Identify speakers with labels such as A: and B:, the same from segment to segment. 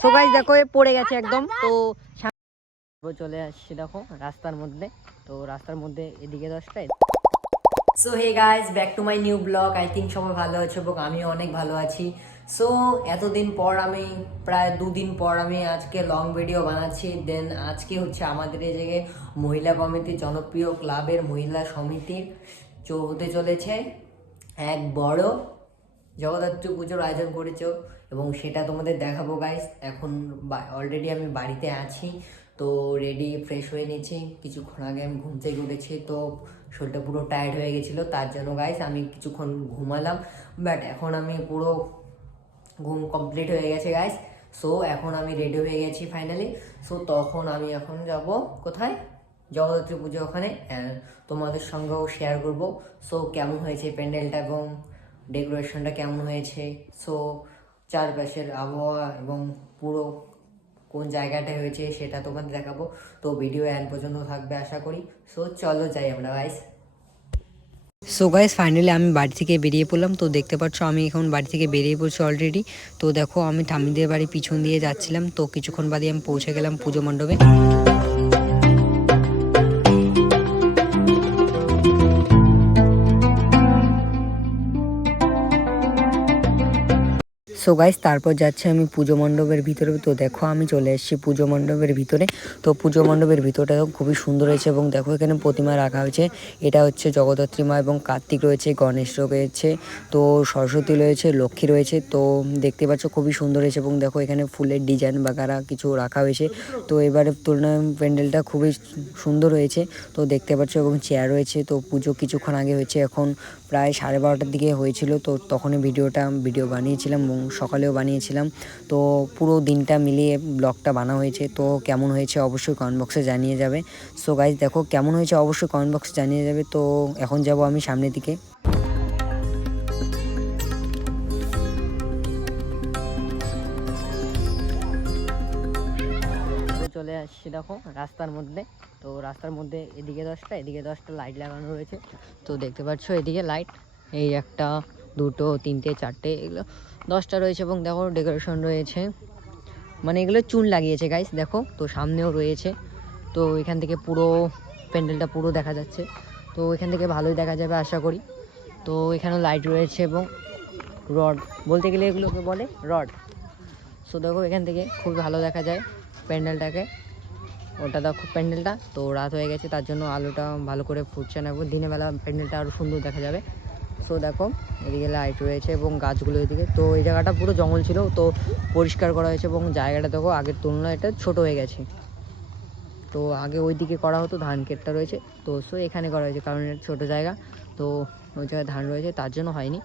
A: So guys দেখো এ পড়ে গেছে একদম। তো চলে আসছি দেখো রাস্তার মধ্যে। তো রাস্তার মধ্যে এদিকে দশটা so hey guys back to my new blog I think সবাই ভালো আছে এবং আমিও অনেক ভালো আছি। সো এতদিন পর আমি প্রায় দুদিন পর আমি আজকে লং ভিডিও বানাচ্ছি। দেন আজকে হচ্ছে আমাদের এই জায়গায় মহিলা কমিটি জনপ্রিয় ক্লাবের মহিলা সমিতির চো হতে চলেছে। এক বড় জগদ্ধাত্রী পুজোর আয়োজন করেছ এবং সেটা তোমাদের দেখাবো গাইস এখন অলরেডি আমি বাড়িতে আছি, তো রেডি ফ্রেশ হয়ে নিয়েছি। কিছুক্ষণ আগে আমি ঘুম থেকে উঠেছি, তো শরীরটা পুরো টায়ার্ড হয়ে গেছিল, তার জন্য গাইস আমি কিছুক্ষণ ঘুমালাম। বাট এখন আমি পুরো ঘুম কমপ্লিট হয়ে গেছে গাইস সো এখন আমি রেডি হয়ে গেছি ফাইনালি সো তখন আমি এখন যাব কোথায়? জগদ্ধাত্রী পুজো ওখানে তোমাদের সঙ্গেও শেয়ার করব। সো কেমন হয়েছে প্যান্ডেলটা, এবং ডেকোরেশনটা কেমন হয়েছে? সো চারপাশের আবহাওয়া এবং পুরো কোন জায়গাটায় হয়েছে সেটা তোমাদের দেখাবো। তো ভিডিও এন্ড পর্যন্ত থাকবে আশা করি। সো চলো যাই আমরা গাইস সো গাইস ফাইনালি আমি বাড়ি থেকে বেরিয়ে পড়লাম। তো দেখতে পাচ্ছ আমি এখন বাড়ি থেকে বেরিয়ে পড়ছি অলরেডি তো দেখো আমি ঠামিদের বাড়ি পিছন দিয়ে যাচ্ছিলাম। তো কিছুক্ষণ বাদে আমি পৌঁছে গেলাম পুজো মণ্ডপে। সো গাইস তারপর যাচ্ছে আমি পুজো মণ্ডপের ভিতরে। তো দেখো, আমি চলে এসেছি পুজো মণ্ডপের ভিতরে। তো পুজো মণ্ডপের ভিতরটাও খুবই সুন্দর হয়েছে এবং দেখো, এখানে প্রতিমা রাখা হয়েছে। এটা হচ্ছে জগদ্ধাত্রী মা এবং কার্তিক রয়েছে, গণেশ রয়েছে, তো সরস্বতী রয়েছে, লক্ষ্মী রয়েছে। তো দেখতে পাচ্ছ, খুবই সুন্দর হয়েছে এবং দেখো, এখানে ফুলের ডিজাইন বাগারা কিছু রাখা হয়েছে। তো এবারে তুলনায় প্যান্ডেলটা খুবই সুন্দর হয়েছে। তো দেখতে পাচ্ছ, এবং চেয়ার রয়েছে। তো পুজো কিছুক্ষণ আগে হয়েছে, এখন প্রায় সাড়ে বারোটার দিকে হয়েছিল। তো তখনই ভিডিওটা, ভিডিও বানিয়েছিলাম এবং সকালেও বানিয়েছিলাম। তো পুরো দিনটা মিলিয়ে ব্লগটা বানা হয়েছে। তো কেমন হয়েছে অবশ্যই কমেন্ট বক্সে জানিয়ে যাবে। সো গাইজ দেখো কেমন হয়েছে অবশ্যই কমেন্ট বক্সে জানিয়ে যাবে। তো এখন যাব আমি সামনের দিকে। চলে আসছি দেখো রাস্তার মধ্যে। তো রাস্তার মধ্যে এদিকে দশটা এদিকে দশটা লাইট লাগানো রয়েছে। তো দেখতে পাচ্ছ এদিকে লাইট এই একটা দুটো, তিনটে, চারটে, এগুলো দশটা রয়েছে এবং দেখো ডেকোরেশন রয়েছে। মানে এগুলো চুন লাগিয়েছে গাইস দেখো, তো সামনেও রয়েছে। তো এখান থেকে পুরো প্যান্ডেলটা পুরো দেখা যাচ্ছে। তো এখান থেকে ভালোই দেখা যাবে আশা করি। তো এখানেও লাইট রয়েছে এবং রড বলতে গেলে এগুলোকে বলে রড সো দেখো এখান থেকে খুব ভালো দেখা যায় প্যান্ডেলটাকে। ওটা দেখো প্যান্ডেলটা, তো রাত হয়ে গেছে, তার জন্য আলোটা ভালো করে ফুটছে না এবং দিনের বেলা প্যান্ডেলটা আরও সুন্দর দেখা যাবে। সো দেখো, এদিকে লাইট রয়েছে এবং গাছগুলো এদিকে। তো, এই জায়গাটা পুরো জঙ্গল ছিল, তো পরিষ্কার করা হয়েছে এবং জায়গাটা দেখো, আগের তুলনায় এটা ছোট হয়ে গেছে। তো, আগে ওই দিকে করা হতো, ধান ক্ষেতটা রয়েছে। তো সো এখানে করা হয়েছে, কারণ এটা ছোটো জায়গা। তো, ওই জায়গায় ধান রয়েছে, তার জন্য হয়নি।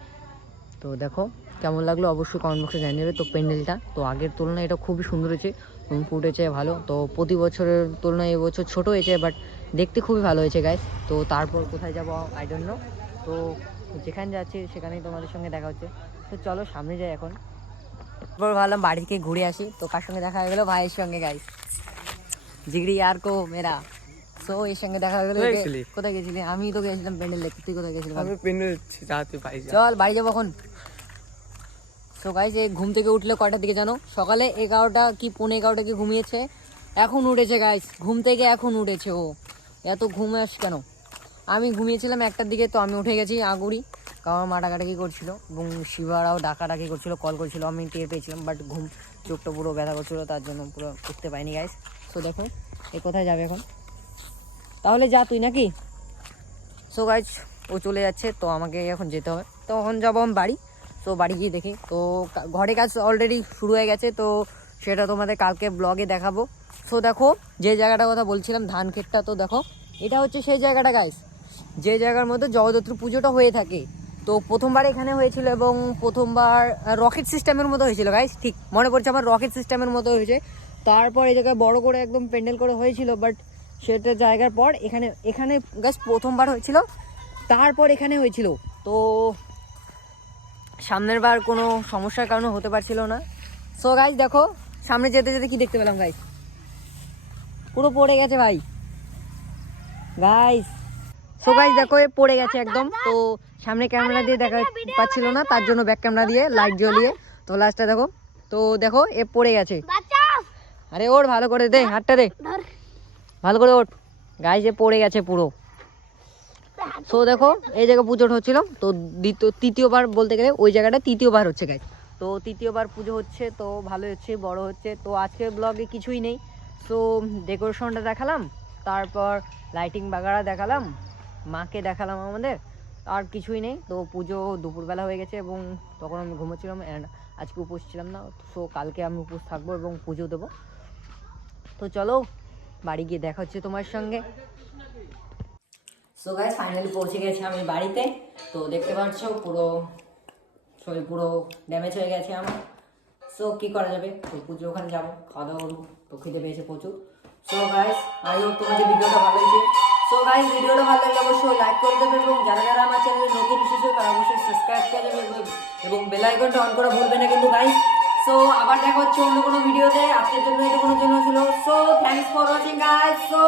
A: তো, দেখো, কেমন লাগল অবশ্যই কমেন্ট বক্সে জানিয়ে দেবে। তো, প্যান্ডেলটা, তো, আগের তুলনায় এটা খুবই সুন্দর হয়েছে এবং ফুটেছে ভালো। তো, প্রতি বছরের তুলনায় এবছর ছোট হয়েছে বাট দেখতে খুবই ভালো হয়েছে গাইস তো, তারপর কোথায় যাব আই ডোন্ট নো তো যেখানে যাচ্ছি সেখানেই তোমাদের সঙ্গে দেখা হচ্ছে। তো চলো সামনে যাই এখন। তারপর ভাবলাম বাড়ি থেকে ঘুরে আসি। তো কার সঙ্গে দেখা হয়ে গেলো? ভাইয়ের সঙ্গে গাইস জিগড়ি আর কো মেরা। সো এর সঙ্গে দেখা হয়ে গেলো
B: কোথায় গেছিলি?
A: আমি তো গেছিলাম প্যান্ডেল দেখতে। তুই কোথায় গেছিলি
B: আমি পেনে যাতে পাই
A: চল বাড়ি যাব এখন। সো গাইজ এই ঘুম থেকে উঠলে কটার দিকে জানো? সকালে এগারোটা কি পৌনে এগারোটা কি ঘুমিয়েছে? এখন উঠেছে গাইজ ঘুম থেকে এখন উঠেছে ও। এত ঘুমে আস কেন? আমি ঘুমিয়েছিলাম একটার দিকে, তো আমি উঠে গেছি আগুরি কারণ মা ডাকাডাকি করছিল এবং শিবারাও ডাকাডাকি করছিল কল করছিল, আমি টের পেয়েছিলাম বাট ঘুম, চোখটা পুরো ব্যথা করছিল, তার জন্য পুরো উঠতে পাইনি গাইস সো দেখো, এ কোথায় যাবে এখন? তাহলে যা তুই নাকি? সো গাইজ ও চলে যাচ্ছে, তো আমাকে এখন যেতে হবে। তখন যাব আমি বাড়ি। তো বাড়ি গিয়ে দেখি। তো ঘরে কাজ অলরেডি শুরু হয়ে গেছে, তো সেটা তোমাদের কালকে ব্লগে দেখাবো। সো দেখো, যে জায়গাটার কথা বলছিলাম ধান ক্ষেতটা তো দেখো, এটা হচ্ছে সেই জায়গাটা গাইস যে জায়গার মধ্যে জগদ্ধাত্রী পুজোটা হয়ে থাকে। তো প্রথমবার এখানে হয়েছিল এবং প্রথমবার রকেট সিস্টেমের মতো হয়েছিল গাইস ঠিক, মনে পড়ছে আমার রকেট সিস্টেমের মতো হয়েছে। তারপর এই জায়গায় বড় করে একদম প্যান্ডেল করে হয়েছিল বাট সেটা জায়গার পর এখানে এখানে গাছ প্রথমবার হয়েছিল, তারপর এখানে হয়েছিল। তো সামনের বার কোনো সমস্যার কারণে হতে পারছিল না। সো গাইজ দেখো, সামনে যেতে যেতে কি দেখতে পেলাম গাইজ পুরো পড়ে গেছে, ভাই। গাইজ সো গাইজ দেখো এ পড়ে গেছে একদম। তো সামনে ক্যামেরা দিয়ে দেখা পাচ্ছিল না তার জন্য ব্যাক ক্যামেরা দিয়ে লাইট জ্বলিয়ে। তো লাস্টটা দেখো তো দেখো এ পড়ে গেছে। আরে ওর ভালো করে দে হাতটা দে। ভালো করে ওঠ। গায়ে যে পড়ে গেছে পুরো। সো দেখো এই জায়গায় পুজোটা হচ্ছিল। তো দ্বিতীয় তৃতীয়বার বলতে গেলে ওই জায়গাটা তৃতীয়বার হচ্ছে গাইজ তো তৃতীয়বার পুজো হচ্ছে তো ভালো হচ্ছে বড় হচ্ছে। তো আজকের ব্লগে কিছুই নেই। সো ডেকোরেশনটা দেখালাম তারপর লাইটিং বাগারা দেখালাম। মাকে দেখালাম আমাদের, আর কিছুই নেই। তো পুজো দুপুরবেলা হয়ে গেছে এবং তখন আমি ঘুমোচ্ছিলাম অ্যান্ড আজকে উপোস ছিলাম না। সো কালকে আমি উপোস থাকব এবং পুজো দেবো। তো চলো, বাড়ি গিয়ে দেখা হচ্ছে তোমার সঙ্গে। সো গাইস ফাইনালি পৌঁছে গেছি আমি বাড়িতে। তো দেখতে পাচ্ছ, পুরো শরীর পুরো ড্যামেজ হয়ে গেছে আমার। সো কি করা যাবে? তো পুজো ওখানে যাব, খাওয়া দাওয়া করব। তো খিদে পেয়েছে প্রচুর। সো আই হোপ তোমাদের ভিডিওটা ভালো হয়েছে সো গাইস ভিডিওটা ভালো লাগলে অবশ্যই লাইক করে দেবেন এবং যারা যারা আমার চ্যানেলে নতুন এসেছে, তারা অবশ্যই সাবস্ক্রাইব করে দেবে এবং- বেল আইকনটা অন করা ভুলবে না কিন্তু গাইস সো আবার দেখা হচ্ছে অন্য কোনো ভিডিওতে আজকের জন্য এটা কোনো জন্য ছিল so thanks for watching guys so